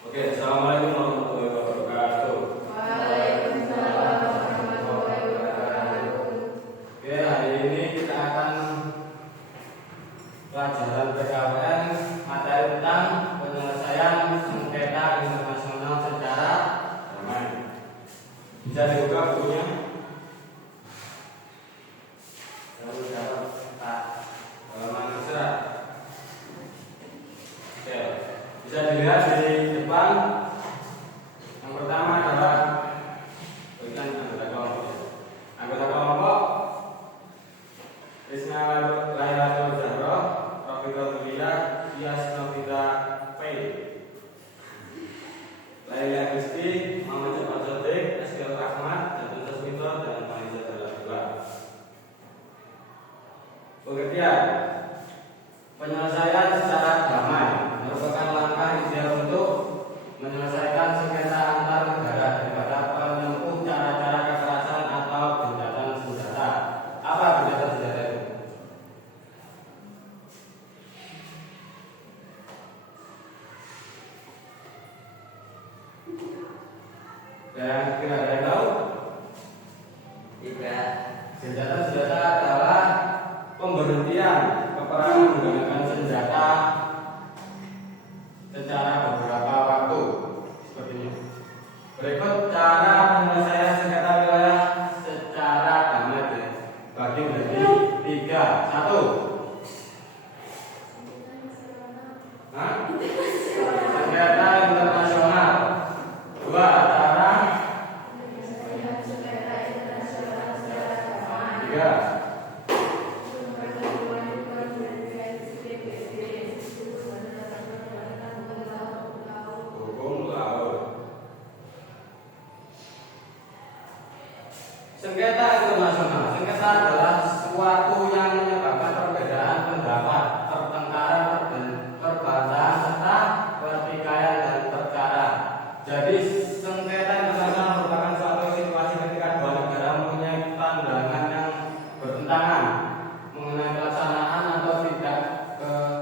Oke, assalamualaikum warahmatullahi wabarakatuh. Waalaikumsalam warahmatullahi wabarakatuh. Oke, hari ini kita akan pelajaran PKWN materi tentang penyelesaian sengketa internasional secara damai. Bisa dibuka bukunya? Oke, bisa dilihat di depan. Yang pertama adalah berikan anggota kelompok Risna Lailatul Zahra, Rafiqah Tulia, Tias Novita Pei, Laila Kristi, Muhammad Jafar Sodik, Eskil Ahmad, Jatun Sasmito, dan Manisa Dalatula. Pengertian: penyelesaian secara damai merupakan langkah ideal untuk menyelesaikan sengketa antar negara daripada menempuh cara-cara kekerasan atau gencatan senjata. Apa gencatan senjata itu? Dan kira-kira ada yang tahu? Tidak. Gencatan senjata adalah pemberhentian peperangan menggunakan senjata secara beberapa waktu seperti ini. Berikut cara penyelesaian sengketa wilayah secara damai dibagi menjadi 3. 1. Sengketa internasional. 2. Cara. 3. Hukum laut. Sengketa internasional. Sengketa adalah suatu yang menyebabkan perbedaan pendapat, pertengkaran, perbantahan serta pertikaian dan perkara. Jadi sengketa internasional merupakan suatu situasi ketika dua negara mempunyai pandangan yang bertentangan mengenai pelaksanaan atau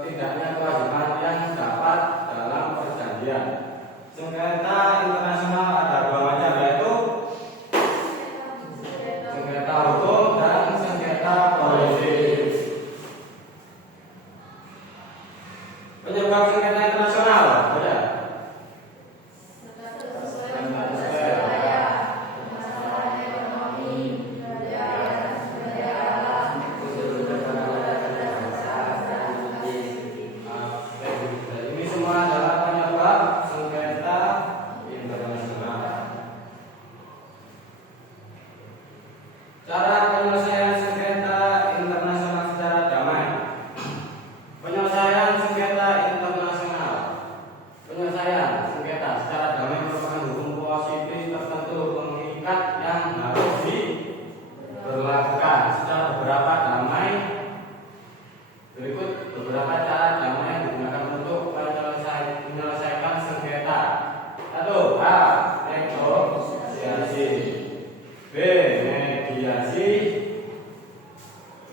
tidaknya kewajiban yang dapat dalam perjanjian. Sengketa internasional ada dua macam, yaitu sengketa hukum dan sengketa politik. Penyebab sengketa internasional ada. Ini semua adalah penyebab sengketa internasional. Cara penyelesaian sengketa internasional secara damai. Penyelesaian sengketa internasional. Penyelesaian sengketa secara damai merupakan hukum positif tertentu mengikat yang harus diberlakukan secara beberapa damai. Berikut beberapa cara damai yang digunakan untuk menyelesaikan sengketa. 1. A. Negosiasi. B. Mediasi.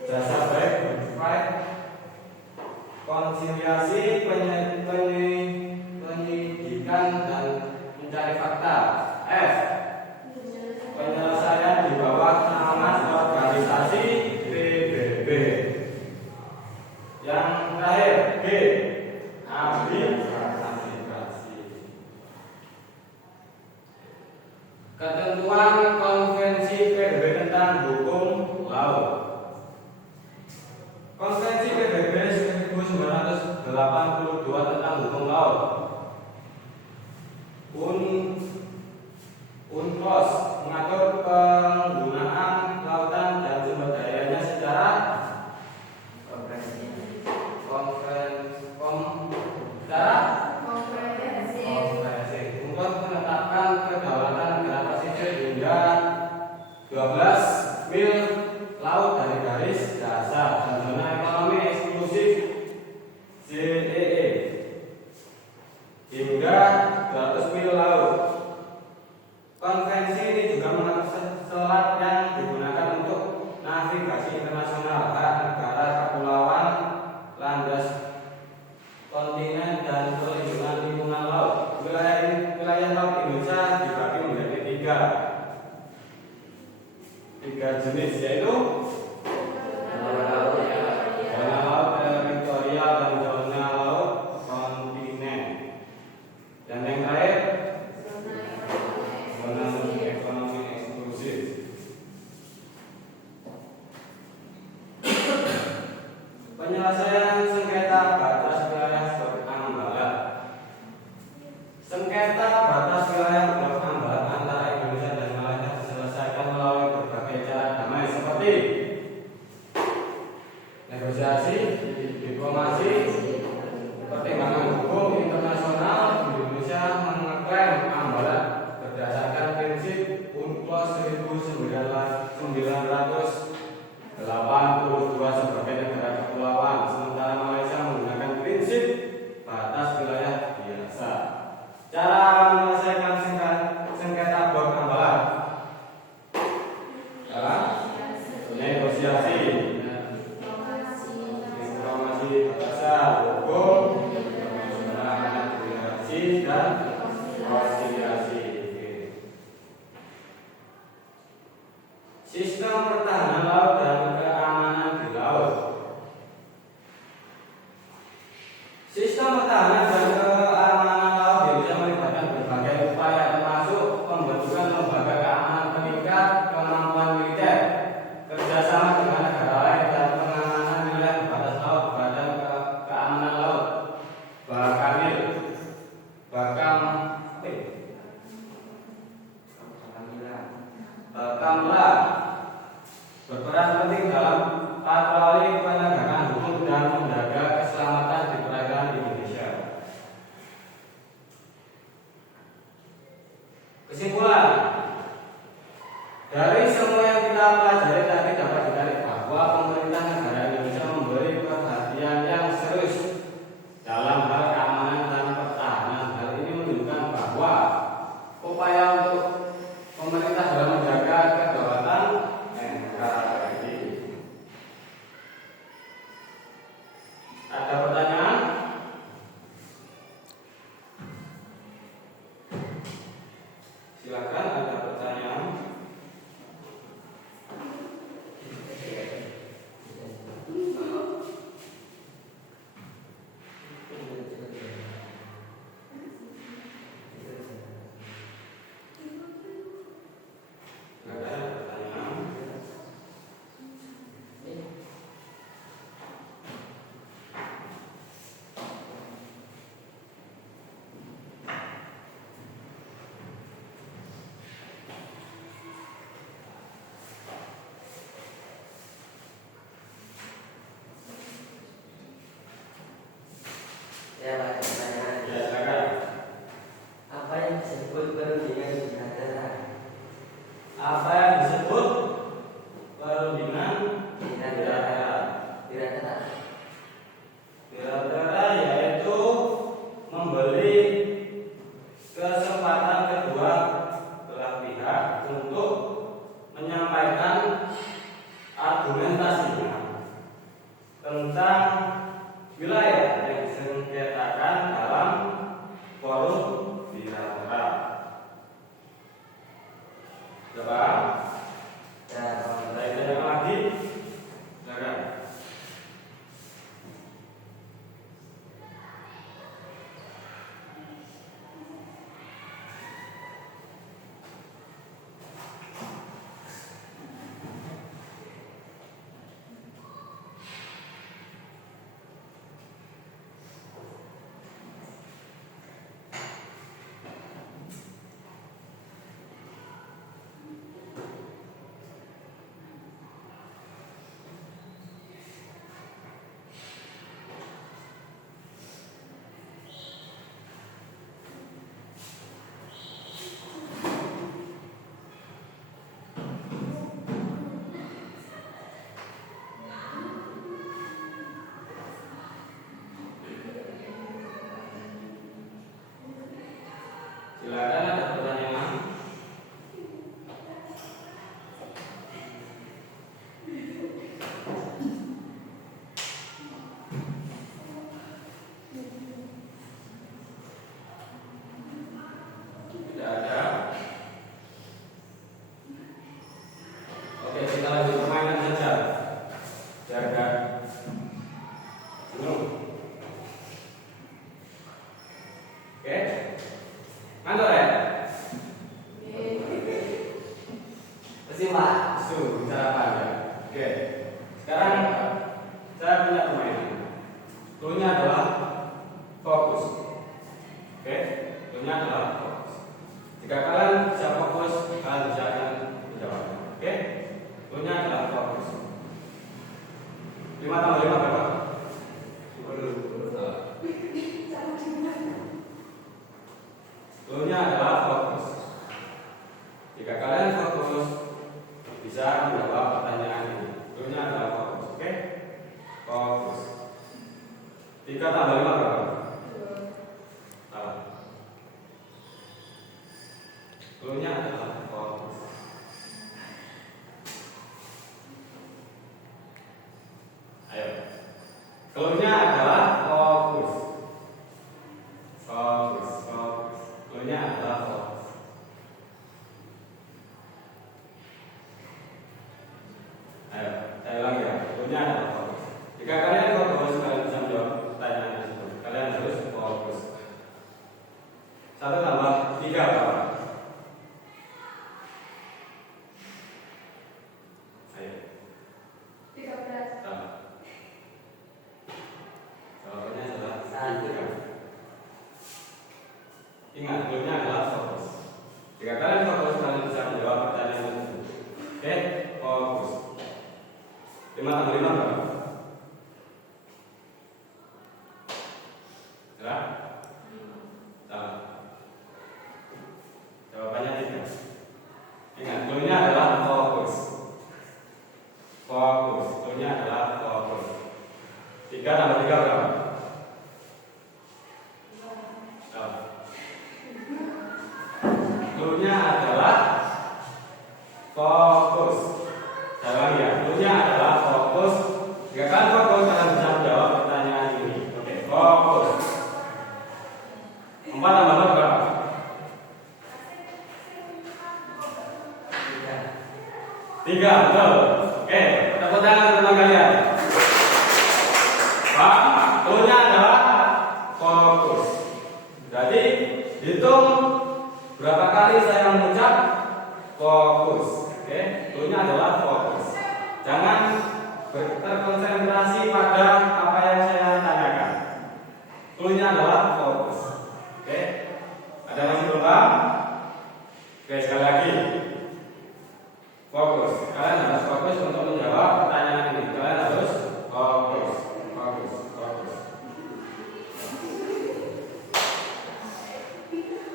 Jasa baik berfight. Konsiliasi, penyidikan dan mencari fakta. F. Penyelesaian di bawah naungan organisasi PBB. Yang terakhir, B. Arbitrasi. Ketentuan Konvensi PBB tentang hukum laut. Konvensi PBB 1982 tentang hukum laut. UNCLOS mengatur penggunaan lautan dan sumber dayanya secara komprehensif untuk menetapkan kedaulatan negara pesisir hingga 12 mil laut dari garis dasar dan zona ekonomi eksklusif ZEE hingga 200 mil laut. Konvensi ini juga mengatur selat yang digunakan untuk navigasi internasional, hak negara, kepulauan, landas kontinen dan perlindungan lingkungan laut. Wilayah dan konsiliasi. Oke. Sistem pertahanan laut dan keamanan di laut. Sistem pertahanan dan keamanan laut Indonesia melibatkan berbagai upaya termasuk pembentukan lembaga keamanan peningkat kemampuan militer, kerjasama dengan negara lain dan pengamanan wilayah batas laut, Badan Keamanan Laut, Bakamil, Bakamla berperan penting dalam patroli penegakan hukum dan menjaga keselamatan di perairan Indonesia. Kesimpulan dari semua yang kita pelajari tadi dapat ditarik bahwa pemerintah negara Indonesia memberi perhatian yang serius dalam hal keamanan dan pertahanan. Hal ini menunjukkan bahwa upaya untuk pemerintah dalam menjaga kedaulatan NKRI. Ada pertanyaan? Silakan, ada pertanyaan? Ada pertanyaan? Ya, Pak, pertanyaan. Ya, silakan. Apa yang disebut perundingan bilateral? Apa yang disebut perundingan bilateral? Bilateral. Bilateral yaitu memberi kesempatan kedua belah pihak untuk menyampaikan argumentasinya tentang wilayah yang disengketakan dalam forum bilateral. Coba, Ya, saya tanya lagi. Silakan. Silakan, ada pertanyaan? Tidak ada. Oke, kita lanjut permainan saja. Jaga dulu. Oke, ngantor ya? Terima Pak. Su, bicara panjang. Oke, sekarang saya punya permainan. Cluenya adalah fokus. Oke, cluenya adalah fokus. Jika kalian bisa fokus, kalian bisa akan menjawab. Oke, cluenya adalah fokus. 5 tambah 5 berapa? 10. Cluenya adalah fokus. Jika kalian fokus, bisa menjawab pertanyaan ini. Cluenya adalah fokus. Oke, fokus. 3 tambah 5 berapa? Salah. Cluenya adalah fokus. Ayo. Cluenya adalah fokus. Fokus, fokus. Goalnya adalah fokus. Ayo, saya ulangi ya. Goalnya adalah fokus. Jika kalian fokus, kalian bisa menjawab pertanyaan tersebut. Kalian harus fokus. 1 tambah 3 berapa? Ayo. 13. Tambah. Jawabannya adalah 1. 3. Ingat, goalnya adalah fokus. Jika kalian fokus, kalian bisa menjawab pertanyaan tersebut. Oke, fokus. 5 tambah 5 berapa? Berapa? Salah. Jawabannya 3. Ingat, goalnya adalah fokus. Fokus, goalnya adalah fokus. 3 tambah 3 berapa? Salah. Goalnya adalah fokus. Saya ulangi ya, goalnya adalah fokus. Jika kalian fokus, kalian bisa menjawab pertanyaan ini. Oke, fokus. 4 tambah 0 berapa? 3, betul. Oke, tepuk tangan teman kalian. Pak, goalnya adalah fokus. Jadi, hitung berapa kali saya mengucap fokus. Oke, goalnya adalah fokus. Jangan terkonsentrasi pada apa yang saya tanyakan. Goalnya adalah fokus. Oke, ada masih belum paham? Oke, sekali lagi. Fokus. Kalian harus fokus untuk menjawab pertanyaan ini. Kalian harus fokus. Fokus. Fokus.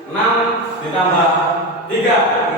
6 ditambah 3